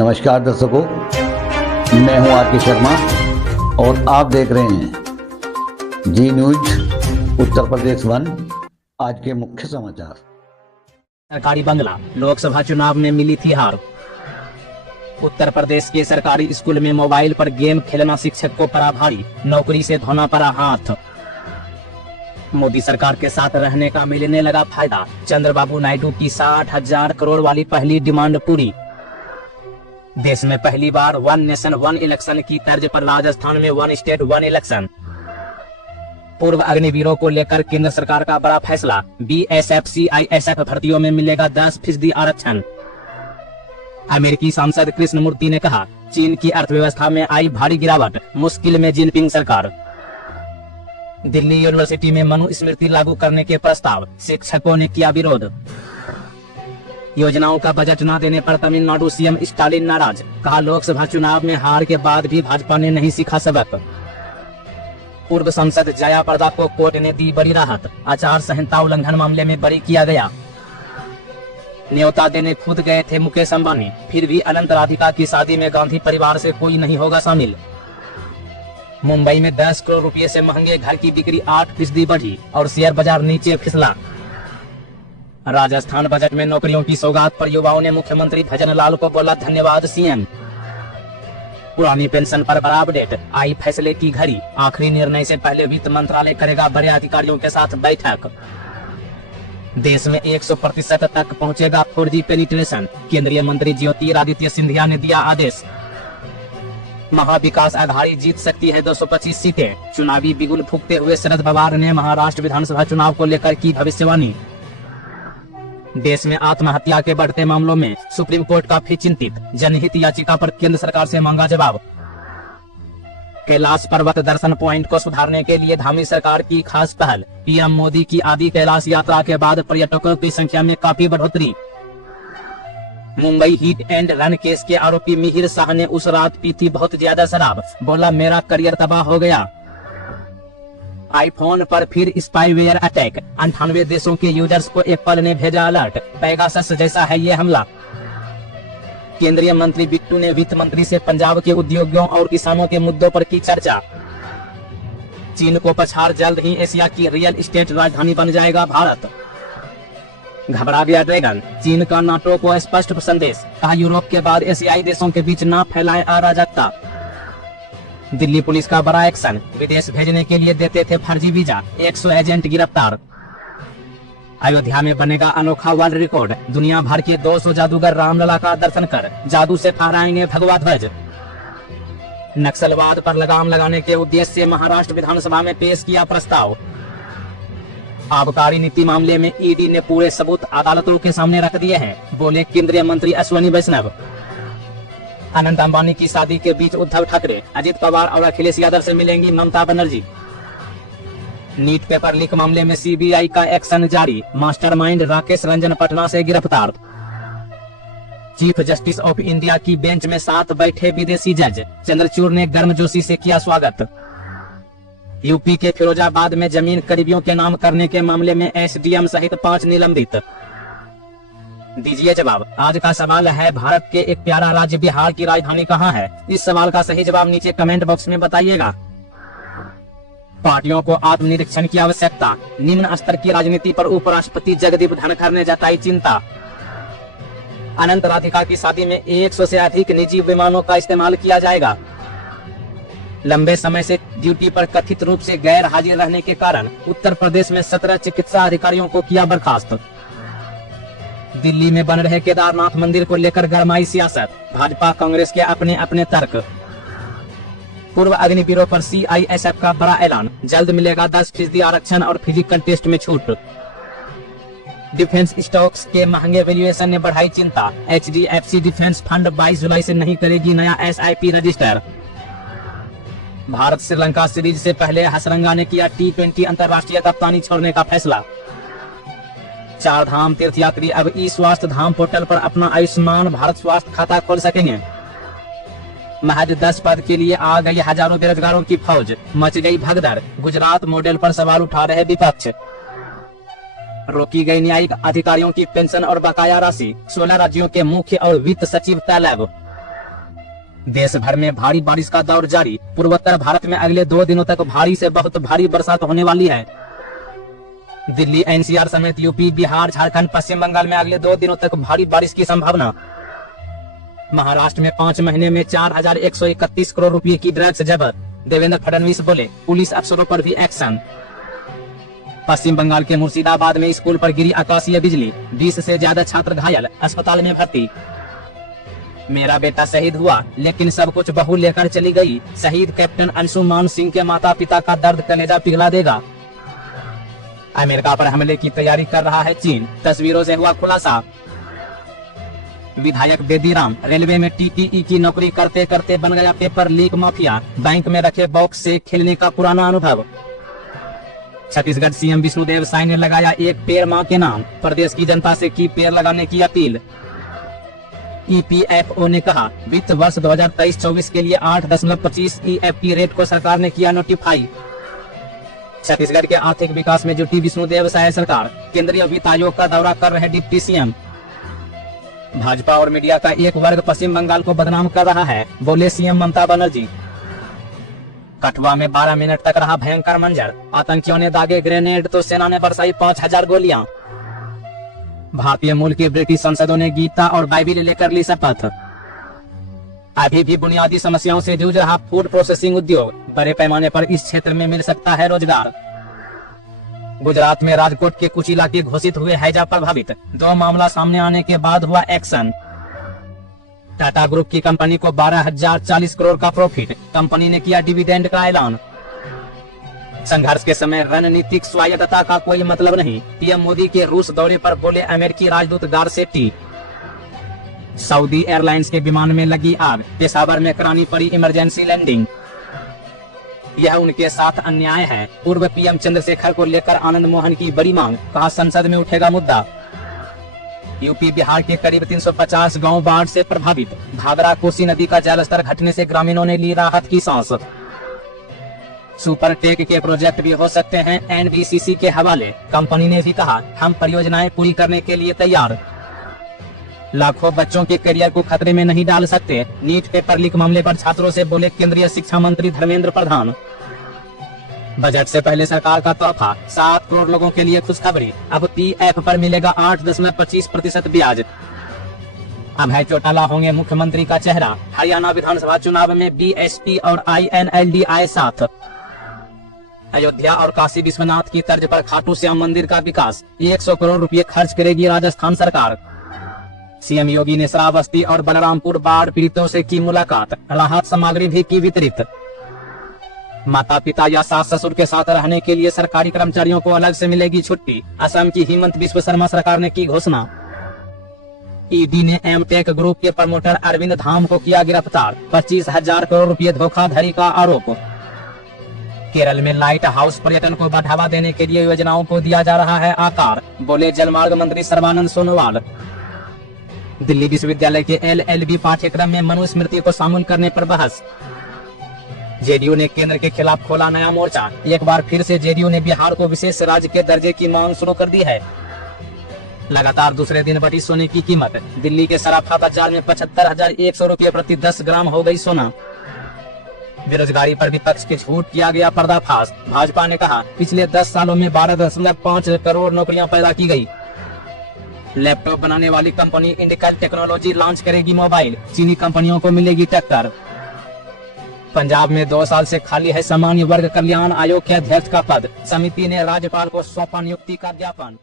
नमस्कार दर्शकों, मैं हूं आर के शर्मा और आप देख रहे हैं जी न्यूज उत्तर प्रदेश 1। आज के मुख्य समाचार। सरकारी बंगला, लोकसभा चुनाव में मिली थी हार। उत्तर प्रदेश के सरकारी स्कूल में मोबाइल पर गेम खेलना शिक्षक को पड़ा भारी, नौकरी से धोना पड़ा हाथ। मोदी सरकार के साथ रहने का मिलने लगा फायदा, चंद्रबाबू नायडू की 60,000 करोड़ वाली पहली डिमांड पूरी। देश में पहली बार वन नेशन वन इलेक्शन की तर्ज पर राजस्थान में वन स्टेट वन इलेक्शन। पूर्व अग्निवीरों को लेकर केंद्र सरकार का बड़ा फैसला, बीएसएफ सीआईएसएफ भर्तियों में मिलेगा 10% आरक्षण। अमेरिकी सांसद कृष्णमूर्ति ने कहा, चीन की अर्थव्यवस्था में आई भारी गिरावट, मुश्किल में जिनपिंग सरकार। दिल्ली यूनिवर्सिटी में मनुस्मृति लागू करने के प्रस्ताव, शिक्षकों ने किया विरोध। योजनाओं का बजट न देने पर तमिलनाडु सीएम स्टालिन नाराज, कहा लोकसभा चुनाव में हार के बाद भी भाजपा ने नहीं सीखा सबक। पूर्व सांसद जया प्रदा को कोर्ट ने दी बड़ी राहत, आचार संहिता उल्लंघन मामले में बरी किया गया। न्योता देने खुद गए थे मुकेश अंबानी, फिर भी अनंत राधिका की शादी में गांधी परिवार से कोई नहीं होगा शामिल। मुंबई में 10 करोड़ रुपए से महंगे घर की बिक्री 8% बढ़ी और शेयर बाजार नीचे फिसला। राजस्थान बजट में नौकरियों की सौगात पर युवाओं ने मुख्यमंत्री भजनलाल को बोला धन्यवाद सीएम। पुरानी पेंशन पर बड़ा अपडेट, आई फैसले की घड़ी, आखिरी निर्णय से पहले वित्त मंत्रालय करेगा बड़े अधिकारियों के साथ बैठक। देश में 100% तक पहुंचेगा 4G पेनिट्रेशन, केंद्रीय मंत्री ज्योतिरादित्य सिंधिया ने दिया आदेश। महाविकास आघाड़ी जीत सकती है 225 सीटें, चुनावी बिगुल फूंकते हुए शरद पवार ने महाराष्ट्र विधानसभा चुनाव को लेकर की भविष्यवाणी। देश में आत्महत्या के बढ़ते मामलों में सुप्रीम कोर्ट काफी चिंतित, जनहित याचिका पर केंद्र सरकार से मांगा जवाब। कैलाश पर्वत दर्शन पॉइंट को सुधारने के लिए धामी सरकार की खास पहल, पीएम मोदी की आदि कैलाश यात्रा के बाद पर्यटकों की संख्या में काफी बढ़ोतरी। Mumbai hit and run case के आरोपी मिहिर शाह ने उस रात पी थी बहुत ज्यादा शराब, बोला मेरा करियर तबाह हो गया। आईफोन पर फिर स्पाईवेयर अटैक, 98 देशों के यूजर्स को एप्पल ने भेजा अलर्ट, पेगासस जैसा है ये हमला। केंद्रीय मंत्री बिट्टू ने वित्त मंत्री से पंजाब के उद्योगियों और किसानों के मुद्दों पर की चर्चा। चीन को पछाड़ जल्द ही एशिया की रियल एस्टेट राजधानी बन जाएगा भारत। घबरा गया ड्रैगन, चीन का नाटो को स्पष्ट संदेश, कहा यूरोप के बाद एशियाई देशों के बीच न फैलाएं अराजकता। दिल्ली पुलिस का बड़ा एक्शन, विदेश भेजने के लिए देते थे फर्जी वीजा, 100 एजेंट गिरफ्तार। अयोध्या में बनेगा अनोखा वर्ल्ड रिकॉर्ड, दुनिया भर के 200 जादूगर रामलला का दर्शन कर जादू से फहराएंगे भगवा ध्वज। नक्सलवाद पर लगाम लगाने के उद्देश्य से महाराष्ट्र विधानसभा में पेश किया प्रस्ताव। आबकारी नीति मामले में ईडी ने पूरे सबूत अदालतों के सामने रख दिए हैं, बोले केंद्रीय मंत्री अश्विनी वैष्णव। अनंत अंबानी की शादी के बीच उद्धव ठाकरे, अजित पवार और अखिलेश यादव से मिलेंगी Mamata Banerjee. NEET paper leak मामले में सीबीआई का एक्शन जारी, मास्टरमाइंड राकेश रंजन पटना से गिरफ्तार। चीफ जस्टिस ऑफ इंडिया की बेंच में 7 बैठे विदेशी जज, चंद्रचूड़ ने गर्मजोशी से किया स्वागत। यूपी के फिरोजाबाद में जमीन करीबियों के नाम करने के मामले में एसडीएम सहित 5 निलंबित। दीजिए जवाब। आज का सवाल है, भारत के एक प्यारा राज्य बिहार की राजधानी कहाँ है? इस सवाल का सही जवाब नीचे कमेंट बॉक्स में बताइएगा। पार्टियों को आत्मनिरीक्षण की आवश्यकता, निम्न स्तर की राजनीति पर उपराष्ट्रपति जगदीप धनखड़ ने जताई चिंता। अनंत राधिका की शादी में 100 से अधिक निजी विमानों का इस्तेमाल किया जाएगा। लंबे समय से ड्यूटी पर कथित रूप से गैर हाजिर रहने के कारण उत्तर प्रदेश में 17 चिकित्सा अधिकारियों को किया बर्खास्त। दिल्ली में बन रहे केदारनाथ मंदिर को लेकर गरमाई सियासत, भाजपा कांग्रेस के अपने अपने तर्क। पूर्व अग्निवीरों पर सीआईएसएफ का बड़ा ऐलान, जल्द मिलेगा 10% आरक्षण और फिजिकल टेस्ट में छूट। डिफेंस स्टॉक्स के महंगे वैल्यूएशन ने बढ़ाई चिंता, एचडीएफसी डिफेंस फंड 22 जुलाई से नहीं करेगी नया SIP register. Bharat Sri Lanka series से पहले हसरंगा ने किया T20 अंतर्राष्ट्रीय कप्तानी छोड़ने का फैसला। 4 धाम तीर्थयात्री अब ई स्वास्थ्य धाम पोर्टल पर अपना आयुष्मान भारत स्वास्थ्य खाता खोल सकेंगे। महज 10 पद के लिए आ गई हजारों बेरोजगारों की फौज, मच गई भगदड़, गुजरात मॉडल पर सवाल उठा रहे विपक्ष। रोकी गई न्यायिक अधिकारियों की पेंशन और बकाया राशि, 16 राज्यों के मुख्य और वित्त सचिव तलब। देश भर में भारी बारिश का दौर जारी। पूर्वोत्तर भारत में अगले 2 दिनों तक भारी से बहुत भारी बरसात होने वाली है। दिल्ली, एनसीआर समेत यूपी, बिहार, झारखंड, पश्चिम बंगाल में अगले 2 दिनों तक भारी बारिश की संभावना। महाराष्ट्र में 5 महीने में 4131 करोड़ रुपए की ड्रग्स जब्त। देवेंद्र फडणवीस बोले, पुलिस अफसरों पर भी एक्शन। पश्चिम बंगाल के मुर्शिदाबाद में स्कूल पर गिरी आकाशीय बिजली, 20 से ज्यादा छात्र घायल, अस्पताल में भर्ती। मेरा बेटा शहीद हुआ लेकिन सब कुछ बहू लेकर चली गई। शहीद कैप्टन अंशुमान सिंह के माता पिता का दर्द कलेजा पिघला देगा। अमेरिका पर हमले की तैयारी कर रहा है चीन, तस्वीरों से हुआ खुलासा। विधायक बेदीराम रेलवे में टीटीई की नौकरी करते करते बन गया पेपर लीक माफिया। बैंक में रखे बॉक्स से खेलने का पुराना अनुभव। छत्तीसगढ़ सीएम विष्णुदेव साय ने लगाया एक पेड़ मां के नाम। प्रदेश की जनता से की पेड़ लगाने की अपील। ईपीएफओ ने कहा, वित्त वर्ष 2023-24 के लिए 8.25 EFT रेट को सरकार ने किया नोटिफाई। छत्तीसगढ़ के आर्थिक विकास में जुटी विष्णुदेव साय सरकार। केंद्रीय वित्त आयोग का दौरा कर रहे डिप्टी सीएम। भाजपा और मीडिया का एक वर्ग पश्चिम बंगाल को बदनाम कर रहा है, बोले सीएम ममता बनर्जी। कठुआ में 12 मिनट तक रहा भयंकर मंजर। आतंकियों ने दागे ग्रेनेड तो सेना ने बरसाई 5000 गोलियां। भारतीय मूल के ब्रिटिश सांसदों ने गीता और बाइबिल लेकर ली शपथ। अभी भी बुनियादी समस्याओं से जूझ रहा फूड प्रोसेसिंग उद्योग। बड़े पैमाने पर इस क्षेत्र में मिल सकता है रोजगार। गुजरात में राजकोट के कुछ इलाके घोषित हुए हैजा प्रभावित। 2 मामला सामने आने के बाद हुआ एक्शन। टाटा ग्रुप की कंपनी को 12,040 करोड़ का प्रॉफिट। कंपनी ने किया डिविडेंड का ऐलान। संघर्ष के समय रणनीतिक स्वायत्तता का कोई मतलब नहीं। पीएम मोदी के रूस दौरे पर बोले अमेरिकी राजदूत गारसेटी। सऊदी एयरलाइंस के विमान में लगी आग। पेशावर में करानी पड़ी इमरजेंसी लैंडिंग। यह उनके साथ अन्याय है। पूर्व पीएम चंद्रशेखर को लेकर आनंद मोहन की बड़ी मांग, कहा संसद में उठेगा मुद्दा। यूपी बिहार के करीब 350 गांव बाढ़ से प्रभावित। घाघरा कोसी नदी का जलस्तर घटने से ग्रामीणों ने ली राहत की सांस। सुपर टेक के प्रोजेक्ट भी हो सकते हैं एनबीसीसी के हवाले। कंपनी ने भी कहा, हम परियोजनाएं पूरी करने के लिए तैयार। लाखों बच्चों के करियर को खतरे में नहीं डाल सकते। नीट पेपर लीक मामले पर छात्रों से बोले केंद्रीय शिक्षा मंत्री धर्मेंद्र प्रधान। बजट से पहले सरकार का तोहफा, 7 करोड़ लोगों के लिए खुशखबरी। अब पीएफ पर मिलेगा 8.25% ब्याज। अभय चौटाला होंगे मुख्यमंत्री का चेहरा। हरियाणा विधानसभा चुनाव में बीएसपी और INLD आए साथ। अयोध्या और काशी विश्वनाथ की तर्ज पर खाटू श्याम मंदिर का विकास। 100 करोड़ रुपए खर्च करेगी राजस्थान सरकार। सीएम योगी ने श्रावस्ती और बलरामपुर बाढ़ पीड़ितों से की मुलाकात। राहत सामग्री भी की वितरित। माता पिता या सास ससुर के साथ रहने के लिए सरकारी कर्मचारियों को अलग से मिलेगी छुट्टी। असम की हिमंत बिस्व शर्मा सरकार ने की घोषणा। ईडी ने एमटेक ग्रुप के प्रमोटर अरविंद धाम को किया गिरफ्तार। 25,000 करोड़ रुपए धोखाधड़ी का आरोप। केरल में लाइट हाउस पर्यटन को बढ़ावा देने के लिए योजनाओं को दिया जा रहा है आकार, बोले जलमार्ग मंत्री सर्बानंद सोनोवाल। दिल्ली विश्वविद्यालय के LLB पाठ्यक्रम में मनुस्मृति को शामिल करने पर बहस। जेडीयू ने केंद्र के खिलाफ खोला नया मोर्चा। एक बार फिर से जेडीयू ने बिहार को विशेष राज्य के दर्जे की मांग शुरू कर दी है। लगातार दूसरे दिन बढ़ी सोने की कीमत। दिल्ली के सराफा बाजार में 75,100 रुपए प्रति 10 ग्राम हो गई सोना। बेरोजगारी पर विपक्ष के झूठ किया गया पर्दाफाश। भाजपा ने कहा, पिछले 10 सालों में 12.5 करोड़ नौकरियां पैदा की गई। लैपटॉप बनाने वाली कंपनी इंडिकल टेक्नोलॉजी लॉन्च करेगी मोबाइल। चीनी कंपनियों को मिलेगी टक्कर। पंजाब में 2 साल से खाली है सामान्य वर्ग कल्याण आयोग के अध्यक्ष का पद। समिति ने राज्यपाल को सौंपा नियुक्ति का ज्ञापन।